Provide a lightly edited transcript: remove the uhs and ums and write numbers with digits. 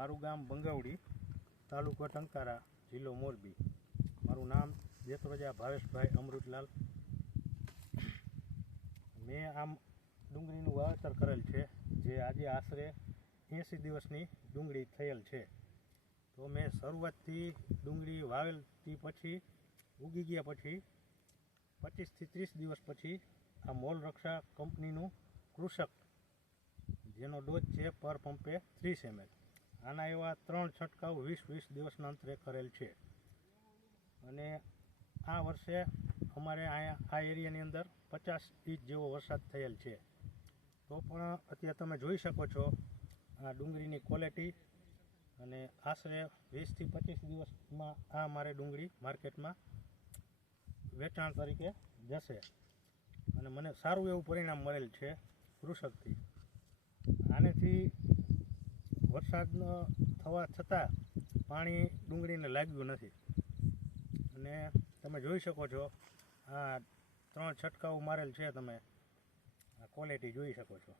મારું ગામ બંગાવડી, તાલુકો ટંકારા, જિલ્લો મોરબી. મારું નામ દેતરોજા ભાવેશભાઈ અમૃતલાલ. મેં આમ ડુંગળીનું વાવેતર કરેલ છે, જે આજે આશરે 80 દિવસની ડુંગળી થયેલ છે. તો મેં શરૂઆતથી ડુંગળી વાવેલથી પછી ઉગી ગયા પછી 25 થી 30 દિવસ પછી આ મોલ રક્ષા કંપનીનું કૃષક, જેનો ડોઝ છે પર પંપે 30 ml, આના એવા 3 છંટકાવ 20-20 દિવસના અંતરે કરેલ છે. અને આ વર્ષે અમારે અહીંયા આ એરિયાની અંદર 50 ઇંચ જેવો વરસાદ થયેલ છે. તો પણ અત્યારે તમે જોઈ શકો છો આ ડુંગળીની ક્વોલિટી, અને આશરે 20 થી 25 દિવસમાં આ મારે ડુંગળી માર્કેટમાં વેચાણ તરીકે જશે. અને મને સારું એવું પરિણામ મળેલ છે કૃષકથી. આનેથી વરસાદ થવા છતાં પાણી ડુંગળીને લાગ્યું નથી. અને તમે જોઈ શકો છો આ 3 છંટકાવ મારેલ છે, તમે આ ક્વોલિટી જોઈ શકો છો.